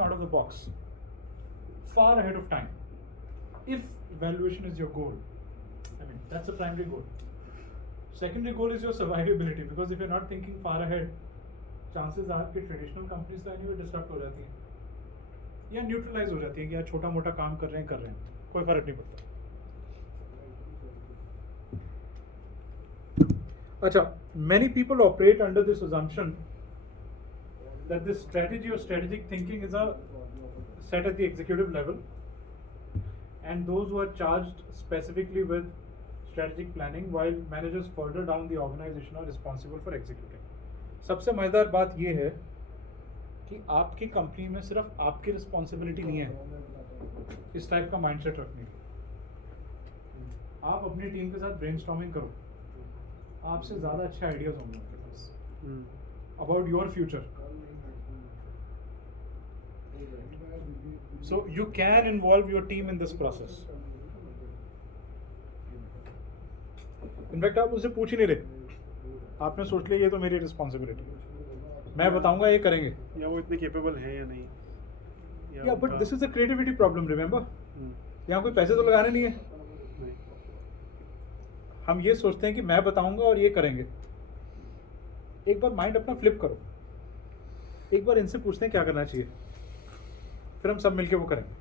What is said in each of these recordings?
thinking out of the box, far ahead of time. If valuation is your goal, I mean, that's the primary goal. Secondary goal is your survivability, because if you're not thinking far ahead, chances are कि traditional companies तो anyway disrupt हो जाती हैं या neutralise हो जाती हैं कि यार छोटा मोटा काम कर रहे हैं कोई फर्क नहीं पड़ता. अच्छा, many people operate under this assumption that this strategy or strategic thinking is set at the executive level, and those who are charged specifically with strategic planning, while managers further down the organization are responsible for executing. सबसे मजेदार बात ये है कि आपकी company में सिर्फ आपकी रिस्पॉन्सिबिलिटी नहीं है इस टाइप का माइंडसेट रखने की. आप अपनी टीम के साथ ब्रेनस्टॉर्मिंग करो, आपसे ज़्यादा अच्छे आइडियाज होंगे आपके पास about your future. So you can involve your team in this process. In fact आप मुझसे पूछ ही नहीं रहे, आपने सोच लिया ये तो मेरी रिस्पॉन्सिबिलिटी, मैं बताऊंगा ये करेंगे. या वो इतने केपेबल है या नहीं. या but this is a creativity problem. Remember, यहाँ कोई पैसे तो लगाने नहीं है. हम ये सोचते हैं कि मैं बताऊंगा और ये करेंगे. एक बार माइंड अपना फ्लिप करो, एक बार इनसे पूछते हैं क्या करना चाहिए, फिर हम सब मिलके वो करेंगे.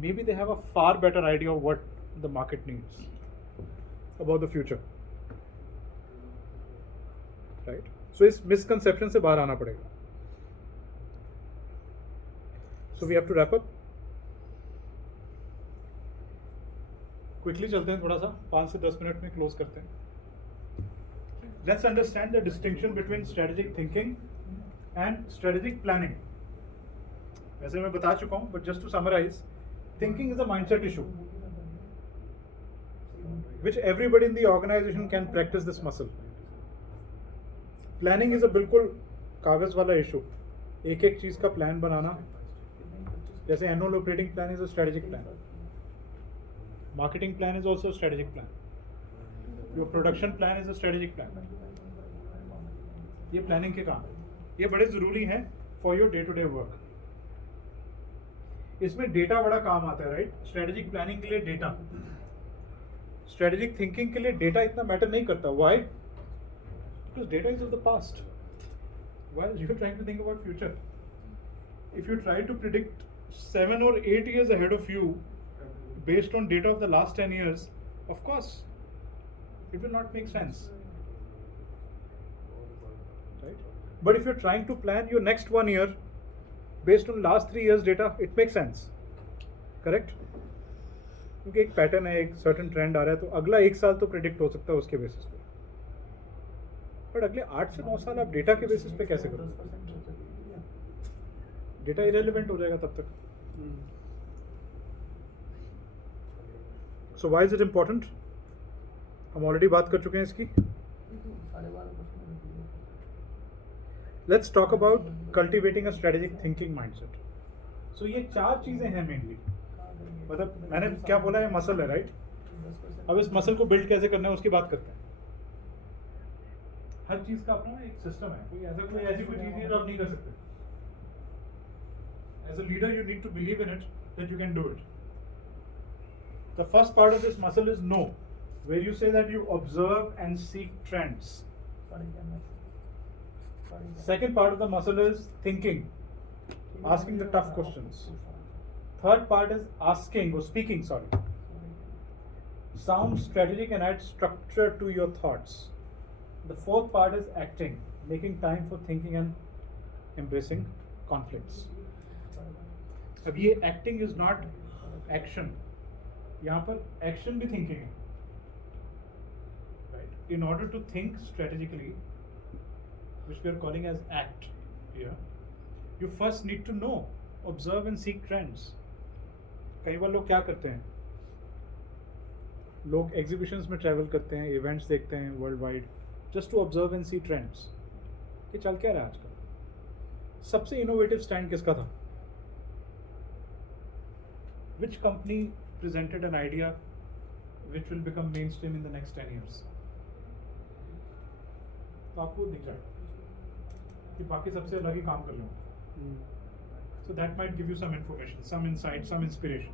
Maybe they have a far better idea of what the market needs about the future. Right. So इस मिसकंसेप्शन से बाहर आना पड़ेगा. So we have to wrap up. Quickly चलते हैं, थोड़ा सा 5 से 10 मिनट में क्लोज करते हैं. Let's understand the distinction between strategic thinking and strategic planning. वैसे मैं बता चुका हूं, but just to summarise, thinking is a mindset issue which everybody in the organization can practice this muscle. Planning is a बिल्कुल कागज वाला issue. एक एक चीज का प्लान बनाना, जैसे annual operating plan is a strategic plan, marketing plan is also strategic plan, your production plan is a strategic plan. ये प्लानिंग के काम है, ये बड़े जरूरी हैं for your day to day work. इसमें डेटा बड़ा काम आता है. राइट. स्ट्रेटेजिक प्लानिंग के लिए डेटा, स्ट्रेटेजिक थिंकिंग के लिए डेटा इतना मैटर नहीं करता. Why? Because data is of the past. While you are trying to think about future, if you try to predict 7 or 8 years ahead of you based on data of the last 10 years, of course it will not make sense. Right? But if you're trying to plan your next 1 year based on last 3 years data, it makes sense. Correct? क्योंकि एक pattern है, एक certain trend आ रहा है, तो अगला 1 साल तो प्रिडिक्ट हो सकता है उसके बेसिस पे. बट अगले 8 से 9 साल आप डेटा के बेसिस पे कैसे करोगे? डेटा इरेलेवेंट हो जाएगा तब तक. So why is it important? हम ऑलरेडी बात कर चुके हैं इसकी. Let's talk about cultivating a strategic thinking mindset. So ये 4 चीजें हैं मेनली. मतलब मैंने क्या बोला है, मसल है. राइट. अब इस मसल को बिल्ड कैसे करना है उसकी बात करते हैं. हर चीज का अपना एक सिस्टम है. कोई ऐसी कोई चीज है जो आप नहीं कर सकते. As a leader, you need to believe in it that you can do it. The first part of this muscle is know, where you say that you observe and seek trends. Second part of the muscle is thinking, asking the tough questions. Third part is asking or speaking, sound strategic and add structure to your thoughts. The fourth part is acting, making time for thinking and embracing conflicts. अब ये acting is not action, यहाँ पर action भी thinking है. Right. In order to think strategically, which we are calling as act here, you first need to know, observe and seek trends. कई बार लोग क्या करते हैं, लोग एग्जीबिशंस में ट्रैवल करते हैं, इवेंट्स देखते हैं worldwide, just to observe and see trends. ये चल क्या रहा है आजकल? सबसे इनोवेटिव स्टैंड किसका था? Which company presented an idea which will become mainstream in the next 10 years? तो आपको दिख जाएगा कि बाकी सबसे अलग ही काम कर रहे हो. So that might give you some information, some insight, some inspiration.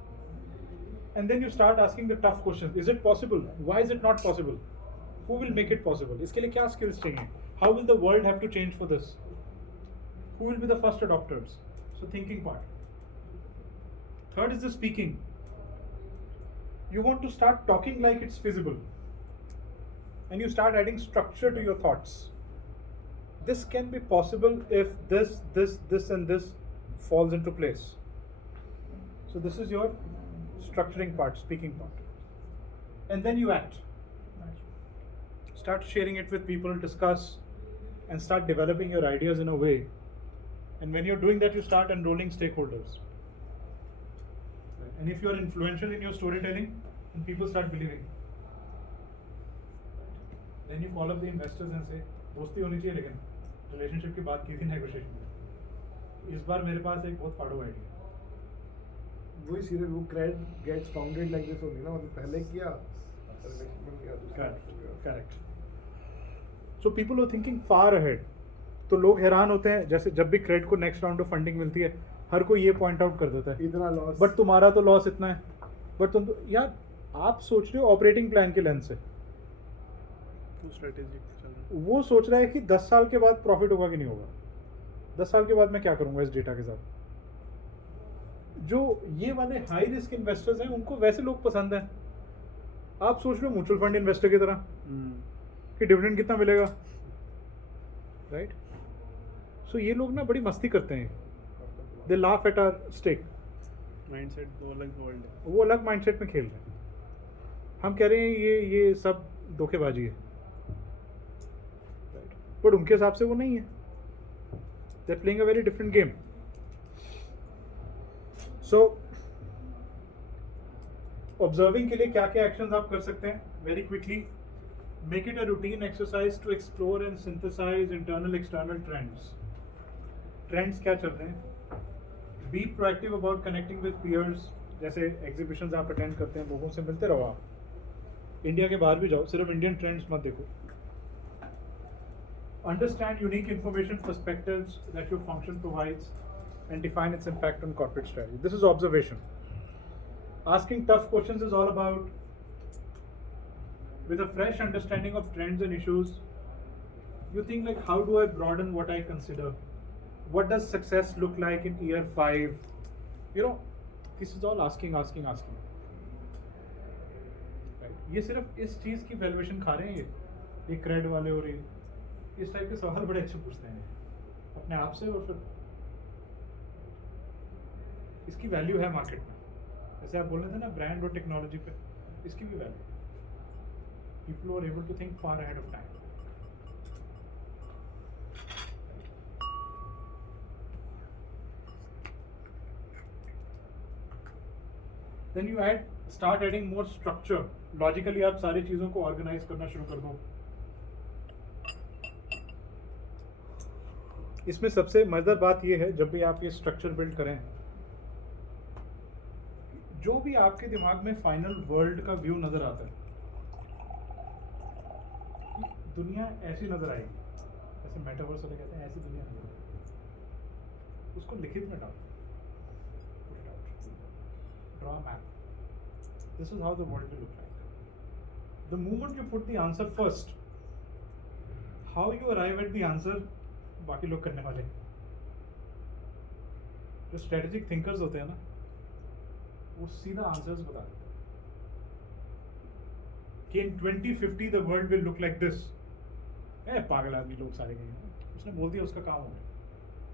And then you start asking the tough questions. Is it possible? Why is it not possible? Who will make it possible? इसके लिए क्या skills चाहिए? How will the world have to change for this? Who will be the first adopters? So thinking part. Third is the speaking. You want to start talking like it's feasible. And you start adding structure to your thoughts. This can be possible if this, and this falls into place. So this is your structuring part, speaking part. And then you act. Start sharing it with people, discuss, and start developing your ideas in a way. And when you're doing that, you start enrolling stakeholders. And if you're influential in your storytelling, and people start believing, then you call up the investors and say, दोस्ती होनी चाहिए लेकिन relationship की बात की थी negotiation में. इस बार मेरे पास एक बहुत फाड़ो आइडिया. वही सीधे वो क्रेड गेट्स फाउंडेड लाइक दिस होगी ना, मतलब पहले किया रिलेशन बन गया दूसरा. Correct. So people are thinking far ahead. तो लोग हैरान होते हैं जैसे जब भी क्रेड को नेक्स्ट राउंड ऑफ फंडिंग मिलती है, हर कोई ये पॉइंट आउट कर देता है इतना लॉस, बट तुम्हारा तो लॉस इतना है. बट तुम तो यार आप सोच रहे हो ऑपरेटिंग प्लान के लेंस से, स्ट्रेटेजी वो सोच रहा है कि 10 साल के बाद प्रॉफिट होगा कि नहीं होगा, 10 साल के बाद मैं क्या करूंगा इस डेटा के साथ. जो ये वाले हाई रिस्क इन्वेस्टर्स हैं उनको वैसे लोग पसंद हैं. आप सोच रहे हो म्यूचुअल फंड इन्वेस्टर की तरह कि डिविडेंड कितना मिलेगा, राइट? सो ये लोग ना बड़ी मस्ती करते हैं. They laugh at our stake. Mindset दो अलग वर्ल्ड है. वो अलग माइंडसेट में खेल रहे हैं. हम कह रहे हैं ये सब धोखेबाजी है, बट उनके हिसाब से वो नहीं है. They are playing a very different game. So observing के लिए क्या क्या एक्शंस आप कर सकते हैं very quickly. Make it a routine exercise to explore and synthesise internal external trends. Trends क्या चल रहे हैं. Be proactive about connecting with peers. जैसे एग्जीबिशंस आप अटेंड करते हैं, लोगों से मिलते रहो. आप इंडिया के बाहर भी जाओ, सिर्फ इंडियन ट्रेंड्स मत देखो. Understand unique information perspectives that your function provides and define its impact on corporate strategy. This is observation. Asking tough questions is all about, with a fresh understanding of trends and issues, you think like, how do I broaden what I consider? What does success look like in year 5? You know, this is all asking. Right? ये सिर्फ इस चीज़ की valuation खा रहे हैं ये crate वाले और ये इस टाइप के सवाल बड़े अच्छे पूछते हैं अपने आप से. और फिर इसकी वैल्यू है मार्केट में. जैसे आप बोल रहे थे ना ब्रांड और टेक्नोलॉजी पे, इसकी भी value. People are able to think far ahead of time. Then you start adding more structure. Logically आप सारी चीज़ों को ऑर्गेनाइज करना शुरू कर दो. इसमें सबसे मजेदार बात यह है, जब भी आप ये स्ट्रक्चर बिल्ड करें, जो भी आपके दिमाग में फाइनल वर्ल्ड का व्यू नजर आता है, दुनिया ऐसी नजर आएगी, जैसे मेटावर्स वाले कहते हैं ऐसी दुनिया नजर आएगी, उसको लिखित में डालो. Draw map. This is how the world will look like. The moment you put the answer first, how you arrive at the answer बाकी लोग करने वाले. जो स्ट्रेटेजिक थिंकर्स होते हैं ना, वो सीधा आंसर्स बता देते हैं कि इन 2050 the world will look like this. पागल आदमी लोग सारे गए हैं, उसने बोल दिया, उसका काम हो गया.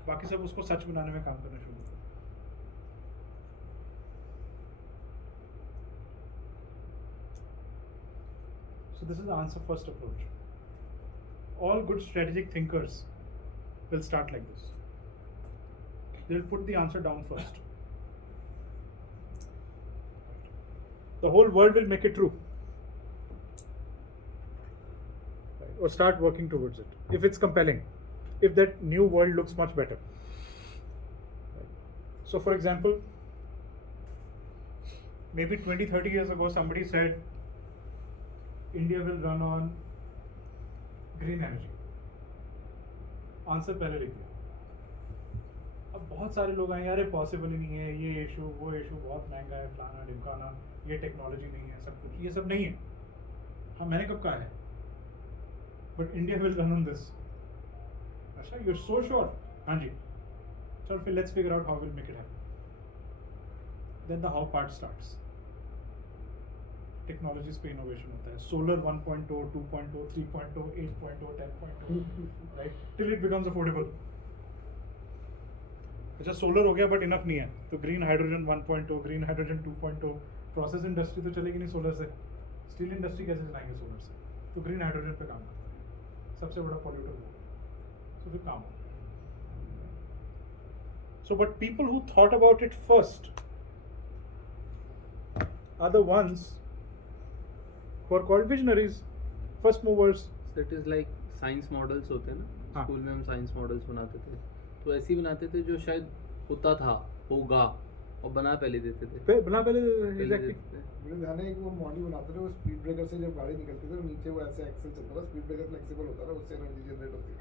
बाकी सब उसको सच बनाने में काम करना शुरू कर. So this is the answer first approach. All good strategic thinkers will start like this. They'll put the answer down first. The whole world will make it true. Right? Or start working towards it. If it's compelling. If that new world looks much better. Right? So for example, maybe 20-30 years ago somebody said India will run on green energy. Answer पहले लिख दिया. अब बहुत बहुत सारे लोग आएंगे, अरे पॉसिबल ही नहीं है, ये इशू वो इशू बहुत महंगा है, फलाना ढिमकाना, ये टेक्नोलॉजी नहीं है, सब कुछ ये सब नहीं है। हाँ मैंने कब कहा है, but India will run on this. अच्छा यू आर सो श्योर? हाँ जी, चलो फिर let's figure out how will make it happen. Then the how part starts. Technologies पे इनोवेशन होता है, solar 1.0, 2.0, 3.0, 8.0, 10.0, right, till it becomes affordable. अच्छा solar हो गया बट इनफ नहीं है, तो green hydrogen 1.0, green hydrogen 2.0। Process industry तो चलेगी नहीं सोलर से, स्टील इंडस्ट्री कैसे चलाएंगे सोलर से? तो ग्रीन हाइड्रोजन पे काम करते हैं, सबसे बड़ा पॉल्यूटर वो, तो फिर काम होता है। So but people who thought about it first are the ones who are called visionaries, first movers. So it is like science models होते हैं ना, हाँ। स्कूल में हम साइंस मॉडल्स बनाते थे, तो ऐसे ही बनाते थे जो शायद होता था, होगा, और बना पहले देते थे। बना पहले पहले एग्जैक्टली। देते थे। मुझे ध्यान है कि वो मॉडल बनाते थे, वो स्पीड ब्रेकर से जब गाड़ी निकलती थी तो नीचे वो ऐसे एक्सेल चलता था, स्पीड ब्रेकर फ्लेक्सिबल होता था, उससे एनर्जी जनरेट होती थी।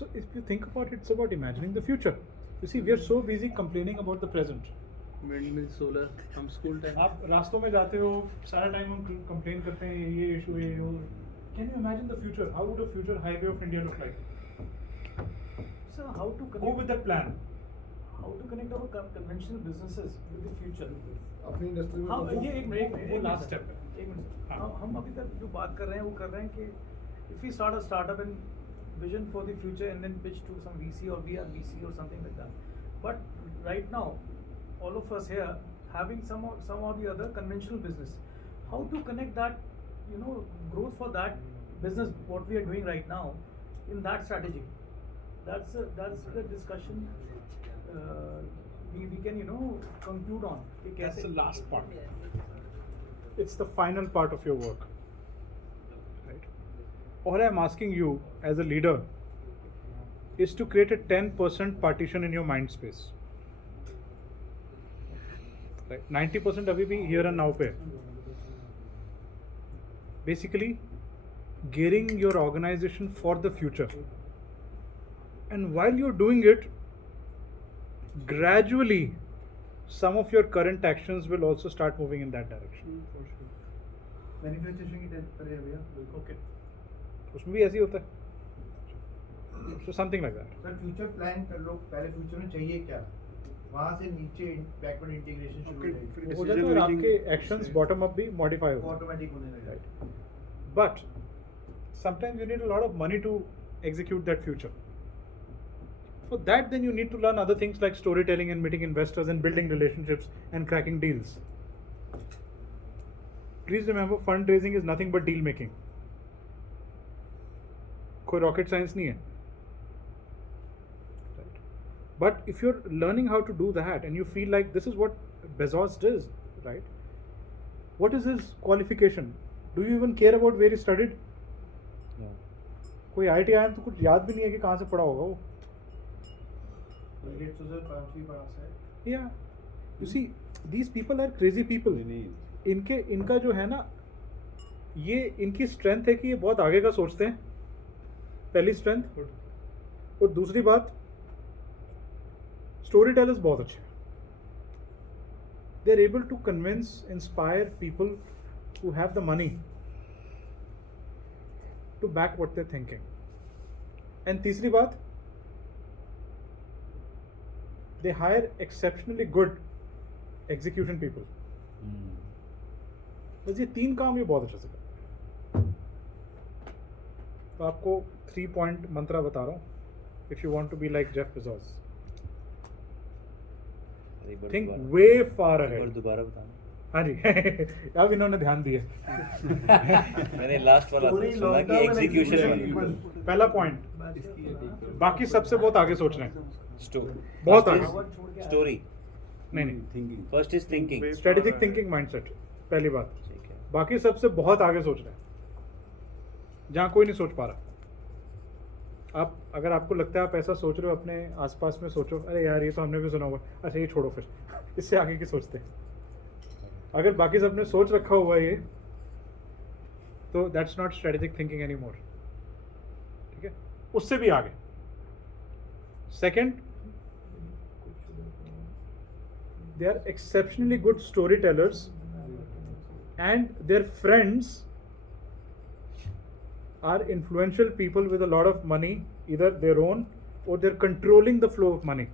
So if you think about it, it's about imagining the future. You see, we are so busy complaining about the present. Wind mill, solar, हम स्कूल टाइम आप रास्तों में जाते हो, सारा टाइम हम कंप्लेन करते हैं ये इशू है वो। Can you imagine the future? How would a future highway of India look like? So how to Go connect with that plan. how to connect our conventional businesses with the future? अपनी industry में हाँ तो ये एक minute वो last step है। एक minute हाँ। हम अभी तक जो बात कर रहे हैं वो कर रहे हैं कि if we start a startup and vision for the future and then pitch to some VC or we are VC or something like that, but right now all of us here having some or the other conventional business, how to connect that, you know, growth for that business what we are doing right now in that strategy? That's the discussion we can, you know, conclude on कि That's कैसे the last part. It's the final part of your work. Right? All I'm asking you as a leader is to create a 10% partition in your mind space. Right? 90% अभी भी here and now पे है. Basically, gearing your organization for the future. And while you're doing it, gradually, some of your current actions will also start moving in that direction. Manufacturing की तरह है भैया। okay उसमें भी ऐसे ही होता है. So something like that. Sir future plan कर लो, पहले फ्यूचर में चाहिए क्या, वहाँ से नीचे बैकवर्ड इंटीग्रेशन शुरू Okay, हो फिर जाएगी, हो जाता है और decision आपके making actions से- bottom up भी modify हो ऑटोमेटिक होने लगेगा। Right. But sometimes you need a lot of money to execute that future. For that, then you need to learn other things like storytelling and meeting investors and building relationships and cracking deals. Please remember, fundraising is nothing but deal making. कोई rocket science नहीं है. Right. But if you're learning how to do that and you feel like this is what Bezos does, right? What is his qualification? Do you even care about where he studied? कोई IIT आया तो कुछ याद भी नहीं है कि कहाँ से पढ़ा होगा वो. बिल गेट्स तो सर काफी पास है। Yeah, you see, these people are crazy people. इनका जो है ना, ये इनकी स्ट्रेंथ है कि ये बहुत आगे का सोचते हैं, पहली स्ट्रेंथ. और दूसरी बात, स्टोरी टेलर्स बहुत अच्छे हैं. They are able to convince, inspire people who have the money to back what they're thinking. And तीसरी बात, they hire exceptionally good execution people. बस ये तीन काम ये बहुत अच्छे से करते हैं. तो आपको 3 point मंत्रा बता रहा हूँ. If you want to be like Jeff Bezos, think way far ahead. दोबारा बताना. हाँ जी. अब इन्होंने ध्यान दिया. मैंने लास्ट वाला Story, सुना कि lockdown and एग्जीक्यूशन execution वाला. पहला पॉइंट, बाकी सबसे बहुत आगे सोच रहे हैं. बहुत आगे. स्टोरी. नहीं, first is thinking. Strategic thinking mindset, पहली बात. ठीक है. बाकी सबसे बहुत आगे सोच रहे हैं, जहाँ कोई नहीं सोच पा रहा. आप अगर आपको लगता है आप ऐसा सोच रहे हो, अपने आसपास में सोचो, अरे यार ये तो हमने भी सुना हुआ है, अच्छा ये छोड़ो, फिर इससे आगे की सोचते हैं. अगर बाकी सबने सोच रखा हुआ है ये, तो that's not strategic thinking any more. ठीक है, उससे भी आगे. Second, they are exceptionally good storytellers, and their friends are influential people with a lot of money, either their own or they're controlling the flow of money.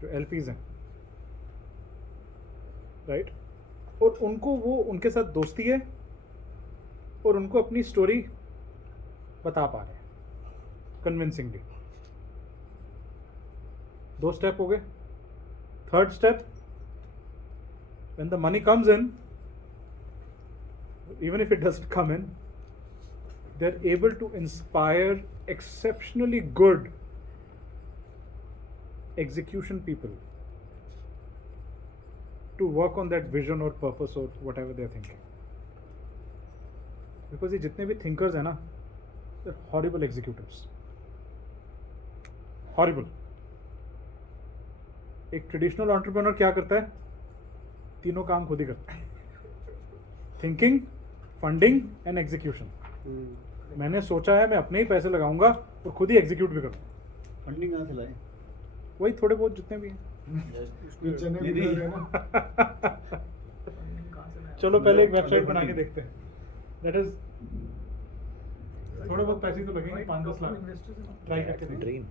जो LPs हैं, right? और उनको वो उनके साथ दोस्ती है और उनको अपनी स्टोरी बता पा रहे हैं कन्विंसिंगली. 2 स्टेप हो गए. Third step, when the money comes in, even if it doesn't come in, they're able to inspire exceptionally good execution people to work on that vision or purpose or whatever they're thinking. Because ये जितने भी thinkers हैं ना, they're horrible executives. Horrible. एक traditional entrepreneur क्या करता है? तीनों काम खुद ही करता है. Thinking, funding and execution. मैंने सोचा है मैं अपने ही पैसे लगाऊंगा और खुद ही एग्जीक्यूट भी करूँ. फंडिंग कहाँ से लाए? वही थोड़े बहुत जितने भी हैं. ये चने भी कर रहे हैं ना. चलो पहले एक वेबसाइट बना के देखते हैं. दैट इज थोड़े बहुत पैसे तो लगेंगे, 5-10 लाख. ट्राई करके देखते हैं. ड्रीम.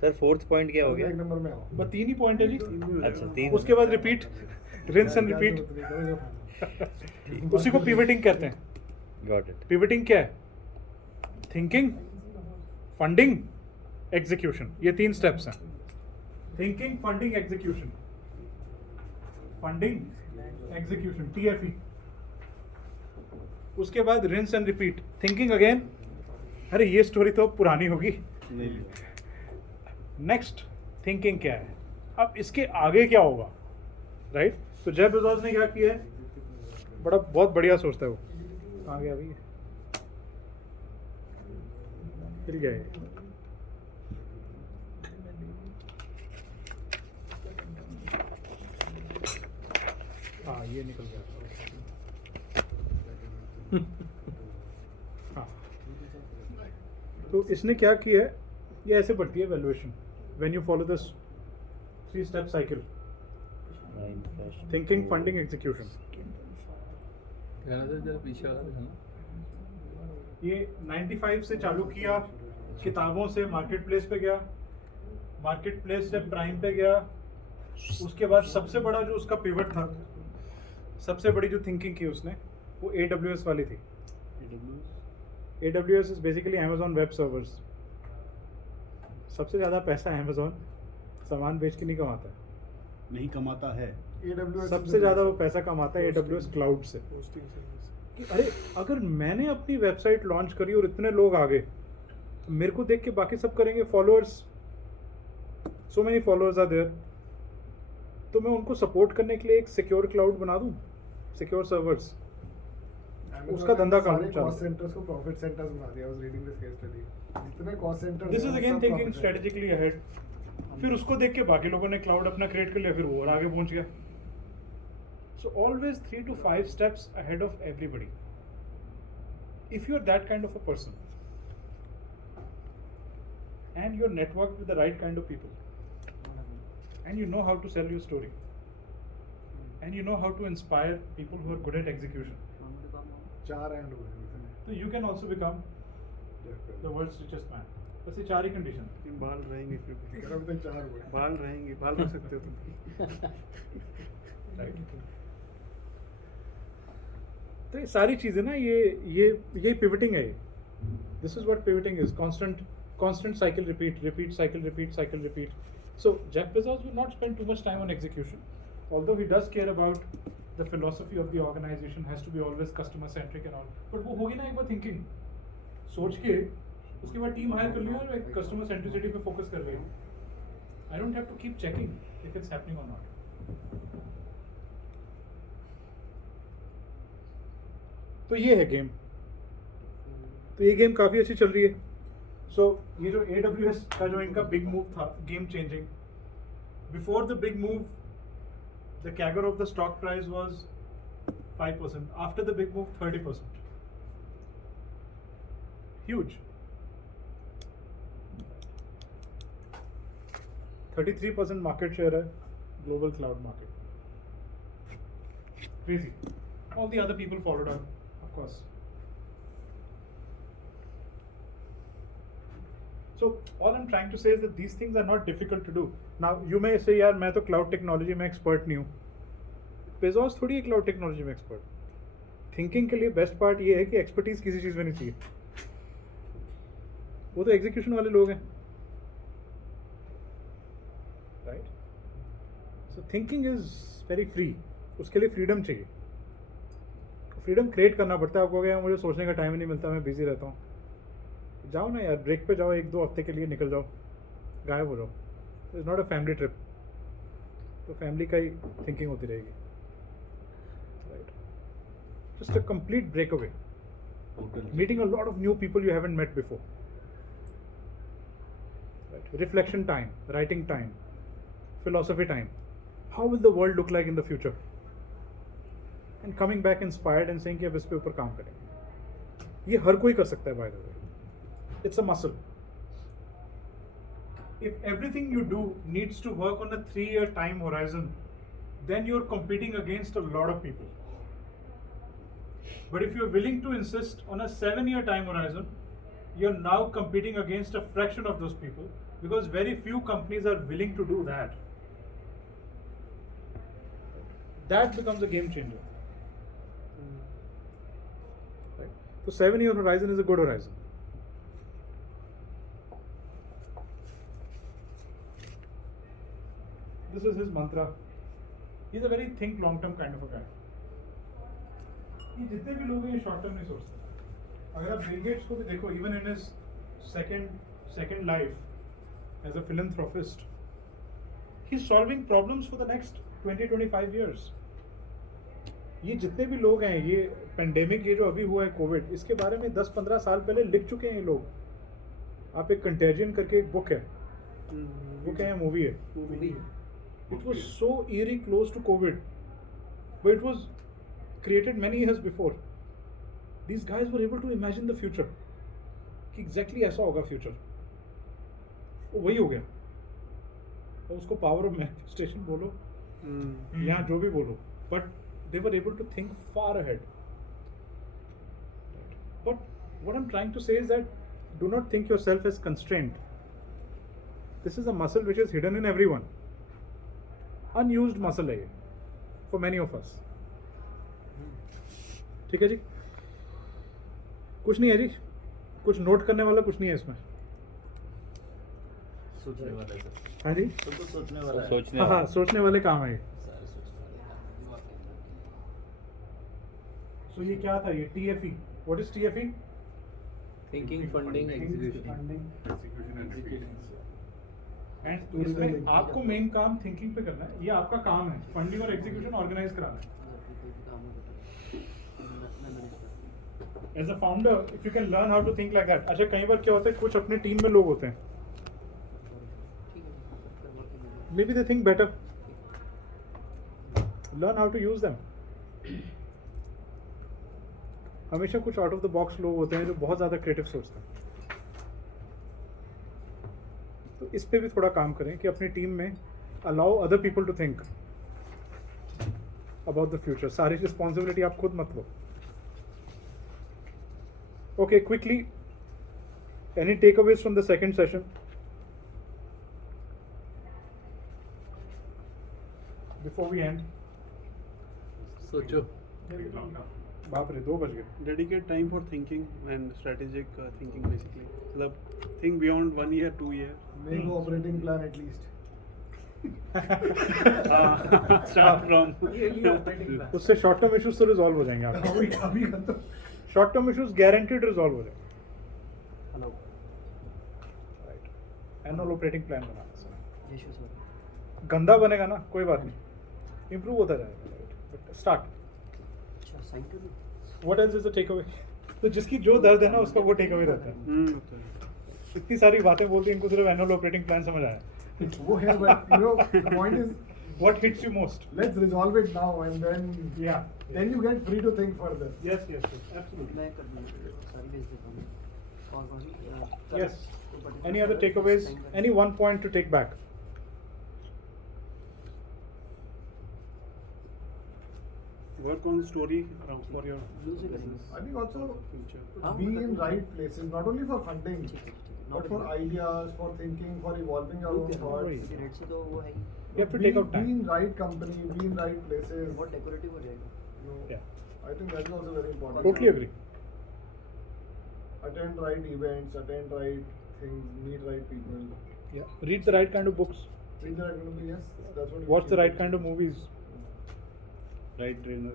सर फोर्थ पॉइंट क्या हो गया? एक नंबर में आओ. बस 3 ही पॉइंट है जी. अच्छा 3. उसके बाद रिपीट, रिंस एंड रिपीट. उसी को पिवटिंग कहते हैं. Got it. पिवटिंग क्या है? Thinking, funding, execution. ये 3 स्टेप्स हैं. Thinking, funding, execution. Funding, execution, TFE. उसके बाद rinse and repeat. Thinking again, अरे ये स्टोरी तो पुरानी होगी. नेक्स्ट, थिंकिंग क्या है? अब इसके आगे क्या होगा? राइट. तो जेफ बेजोस ने क्या किया है? बहुत बढ़िया सोचता है वो. कहाँ गया अभी? हिल गया ये. हाँ ये निकल गया. हाँ. तो इसने क्या किया है? ये ऐसे बढ़ती है valuation. When you follow this 3 step cycle. Thinking, funding, execution. जरा पीछे वाला दिखाना. ये 95 से चालू किया, किताबों से मार्केट प्लेस पे गया, मार्केट प्लेस से प्राइम पे गया. उसके बाद सबसे बड़ा जो उसका पिवट था, सबसे बड़ी जो थिंकिंग की उसने, वो AWS वाली थी. AWS is basically Amazon web servers. सबसे ज़्यादा पैसा Amazon सामान बेच के नहीं कमाता है. नहीं कमाता है. AWS सबसे ज़्यादा वो पैसा कमाता है AWS क्लाउड से. कि अरे अगर मैंने अपनी वेबसाइट लॉन्च करी और इतने लोग आ गए, तो मेरे को देख के बाकी सब करेंगे. Followers, so many followers are there. तो मैं उनको सपोर्ट करने के लिए एक सिक्योर क्लाउड बना दूं, सिक्योर सर्वर्स. उसका धंधा काम सारे चल. कॉस्ट सेंटर्स को प्रॉफिट सेंटर्स बना दिया. I was reading this case study. जितने cost centres this is again thinking strategically ahead. फिर उसको देख के बाकी लोगों ने क्लाउड अपना क्रिएट कर लिया, फिर वो और आगे पहुंच गया. So always 3 to 5 steps ahead of everybody. If you're that kind of a person and you're networked with the right kind of people and you know how to sell your story and you know how to inspire people who are good at execution, 4 and हो गए. so you can also become the world's richest man. बस ये 4 ही condition. बाल रहेंगे फिर भी. अगर अभी तक 4 हुए. बाल रहेंगे. बाल रख सकते हो तुम. राइट. तो ये सारी चीज़ें ना, ये पिवटिंग है. ये this is what pivoting is. constant cycle repeat cycle repeat. So Jeff Bezos will not spend too much time on execution, although he does care about the philosophy of the organization has to be always customer centric and all. But वो होगी ना एक बार thinking सोच के, उसके बाद team hire कर लिया और एक कस्टमर सेंट्रिसिटी पे फोकस कर रही. I don't have to keep checking if it's happening और नॉट. तो ये है गेम. तो ये गेम काफ़ी अच्छी चल रही है. सो ये जो AWS का जो इनका बिग मूव था, game changing. Before the big move the CAGR of the stock price was 5%. After the big move, 30%. Huge. 33% market share है global cloud market. Crazy. All the other people followed on, of course. So all I'm trying to say is that these things are not difficult to do. Now you may say, यार मैं तो cloud technology में expert नहीं हूँ. Bezos थोड़ी है cloud technology में expert. Thinking के लिए best part ये है कि expertise किसी चीज़ में नहीं चाहिए. वो तो execution वाले लोग हैं. Right? So thinking is very free. उसके लिए freedom चाहिए. Freedom create करना पड़ता है. आपको क्या मुझे सोचने का टाइम ही नहीं मिलता, मैं busy रहता हूँ. जाओ ना यार, ब्रेक पे जाओ, 1-2 हफ्ते के लिए निकल जाओ, गायब हो जाओ. It's not a family trip. तो फैमिली का ही थिंकिंग होती रहेगी. Right, just a complete break away, meeting a lot of new people you haven't met before. Right, reflection time, writing time, philosophy time. How will the world look like in the future, and coming back inspired and saying कि अब इस पे ऊपर काम करेंगे. ये हर कोई कर सकता है, by the way. It's a muscle. If everything you do needs to work on a 3-year time horizon, then you're competing against a lot of people. But if you're willing to insist on a 7-year time horizon, you're now competing against a fraction of those people, because very few companies are willing to do that. That becomes a game changer. Right? So 7-year horizon is a good horizon. This is his mantra. He's a very think long term kind of a guy. ये जितने भी लोग हैं ये short term नहीं सोचते. अगर आप बिल गेट्स को भी देखो, even in his second life as a philanthropist, he is solving problems for the next 20-25 years. ये जितने भी लोग हैं, ये पेंडेमिक ये जो अभी हुआ है कोविड, इसके बारे में 10-15 साल पहले लिख चुके हैं ये लोग. आप एक कंटेजियन करके एक बुक है, बुक है या मूवी है. It was so eerie close to COVID, but it was created many years before. These guys were able to imagine the future. कि exactly ऐसा होगा future. वो वही हो गया. और उसको power of manifestation बोलो, या जो भी बोलो, but they were able to think far ahead. But what I'm trying to say is that do not think yourself as constrained. This is a muscle which is hidden in everyone. Unused muscle है ये for many of us. ठीक है जी, कुछ नहीं है जी, कुछ note करने वाला कुछ नहीं है इसमें. सोचने वाला है सर. हाँ जी, तो सोचने वाला है. हाँ, सोचने वाले काम है ये. So ये क्या था ये TFE? What is TFE? Thinking, funding, execution. And इसमें आपको मेन काम थिंकिंग पे करना है. ये आपका काम है, फंडिंग और एग्जीक्यूशन ऑर्गेनाइज कराना है. As a founder if you can learn how to think like that. अच्छा, कई बार क्या होता है, कुछ अपने टीम में लोग होते हैं, maybe they think better. Learn how to use them. हमेशा कुछ आउट ऑफ द बॉक्स लोग होते हैं जो बहुत ज़्यादा क्रिएटिव सोचते हैं. तो इस पे भी थोड़ा काम करें कि अपनी टीम में allow other people to think about the future. सारी रिस्पॉन्सिबिलिटी आप खुद मत लो. Okay, quickly, any takeaways from the second session? Before we end. सोचो. बाप रे, 2 बज गए. Dedicate time for thinking and strategic thinking basically. मतलब think beyond 1 year, 2 year. Make operating plan at least. Start from. Really operating plan. उससे short term issues तो resolve हो जाएंगे आपके. अभी खत्म. Short term issues guaranteed resolve हो जाएंगे. Hello. Right, annual operating plan बनाना सर. यशु सर. गंदा बनेगा ना, कोई बात नहीं, इम्प्रूव होता जाएगा. Right, but start. अच्छा, साइन कर दो. What else is the takeaway? तो जिसकी जो दर्द है ना उसका वो टेक अवे रहता है. इतनी सारी बातें बोलती हैं, इनको सिर्फ एनुअल ऑपरेटिंग प्लान समझ आया. वो है, but you know the point is, What hits you most? let's resolve it now and then Yeah. then you get free to think further. Yes, absolutely. मैं कर दूँगा, सारी भेज देता हूँ. और वही Yes. Any other takeaways? Any one point to take back? work on story around for your I think also future. be in right places, not only for funding, but for ideas, for thinking, for evolving your own thoughts. You have to take out Be time. in right company, be in right places. Decorative हो जाएगा. You know, Yeah. I think that is also very important. Totally agree. Attend right events, attend right things, meet right people. Yeah. Read the right kind of books. Read the right kind of, yes, that's what. Watch the right kind of movies. Right trainer.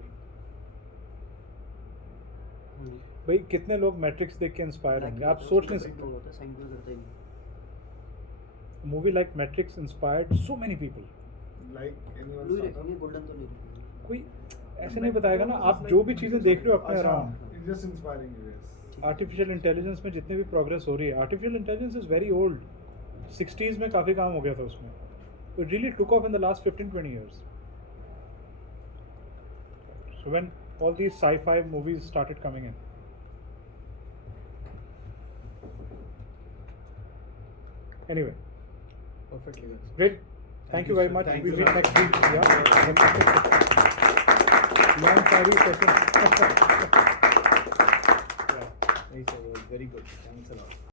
भाई कितने लोग matrix देख के inspire होंगे आप सोच नहीं सकते होता है साइन कोई करता ही नहीं. Movie like Matrix inspired so many people Like anyone. Blue ही रखेंगे गोल्डन तो नहीं. कोई ऐसे नहीं बताएगा ना आप जो भी चीज़ें देख रहे हो अपने around It's just inspiring you, yes. Artificial intelligence में जितनी भी प्रोग्रेस हो रही है artificial intelligence is very old 60s में काफ़ी काम हो गया था उसमें it really took off in the last 15-20 years so when all these sci-fi movies started coming in anyway Perfectly. Guys. great thank you very sir. much Thank we'll you, meet sir. next week yeah long Savi session Nice, sir. Very good. Thanks a lot.